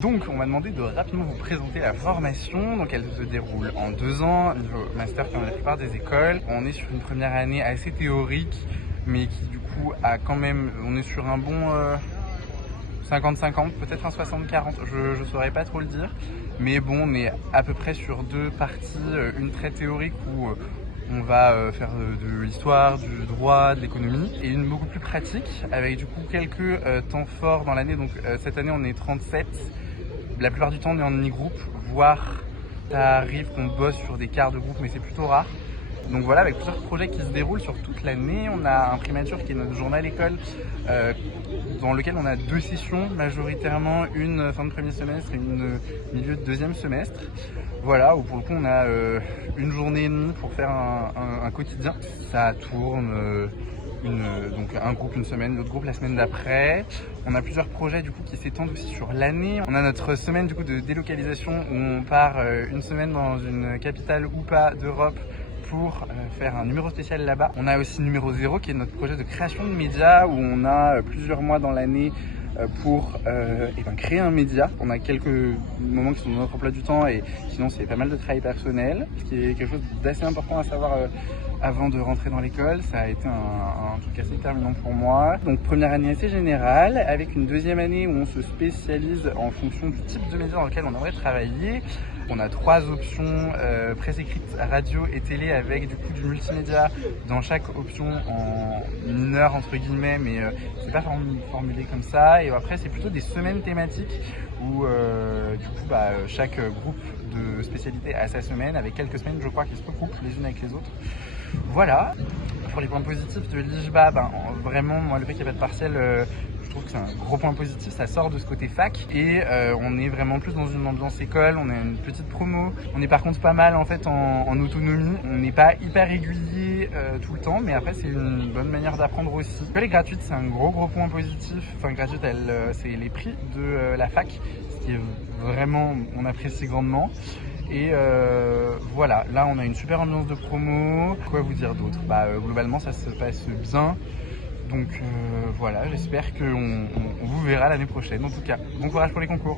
Donc on m'a demandé de rapidement vous présenter la formation, donc elle se déroule en 2 ans, niveau master comme la plupart des écoles. On est sur une première année assez théorique, mais qui du coup a quand même, on est sur un bon 50-50, peut-être un 60-40, je saurais pas trop le dire. Mais bon, on est à peu près sur 2 parties, une très théorique où on va faire de l'histoire, du droit, de l'économie, et une beaucoup plus pratique avec du coup quelques temps forts dans l'année. Donc cette année on est 37. La plupart du temps, on est en mini-groupe, voire ça arrive qu'on bosse sur des quarts de groupe, mais c'est plutôt rare. Donc voilà, avec plusieurs projets qui se déroulent sur toute l'année. On a un primature qui est notre journal école, dans lequel on a 2 sessions majoritairement, une fin de premier semestre et une milieu de deuxième semestre. Voilà, où pour le coup on a une journée et demie pour faire un quotidien. Ça tourne. Donc un groupe une semaine, l'autre groupe la semaine d'après. On a plusieurs projets du coup qui s'étendent aussi sur l'année. On a notre semaine du coup de délocalisation où on part une semaine dans une capitale ou pas d'Europe pour faire un numéro spécial là-bas. On a aussi numéro 0 qui est notre projet de création de médias où on a plusieurs mois dans l'année pour créer un média. On a quelques moments qui sont dans notre emploi du temps et sinon c'est pas mal de travail personnel, ce qui est quelque chose d'assez important à savoir avant de rentrer dans l'école. Ça a été un truc assez déterminant pour moi. Donc première année assez générale, avec une deuxième année où on se spécialise en fonction du type de média dans lequel on aimerait travailler. On a 3 options, presse écrite, radio et télé, avec du coup du multimédia dans chaque option en mineur entre guillemets, mais c'est pas formulé comme ça. Et après c'est plutôt des semaines thématiques où du coup chaque groupe de spécialité a sa semaine, avec quelques semaines je crois qui se recoupent les unes avec les autres. Voilà. Pour les points positifs de l'IJBA, vraiment moi le fait qu'il n'y ait pas de partiel, je trouve que c'est un gros point positif, ça sort de ce côté fac et on est vraiment plus dans une ambiance école, on a une petite promo, on est par contre pas mal en fait en autonomie, on n'est pas hyper régulier tout le temps, mais après c'est une bonne manière d'apprendre aussi. L'école est gratuite, c'est un gros point positif, enfin gratuite, c'est les prix de la fac, ce qui est vraiment, on apprécie grandement. Et voilà, là on a une super ambiance de promo. Quoi vous dire d'autre? Globalement ça se passe bien. Donc voilà, j'espère qu'on vous verra l'année prochaine. En tout cas, bon courage pour les concours.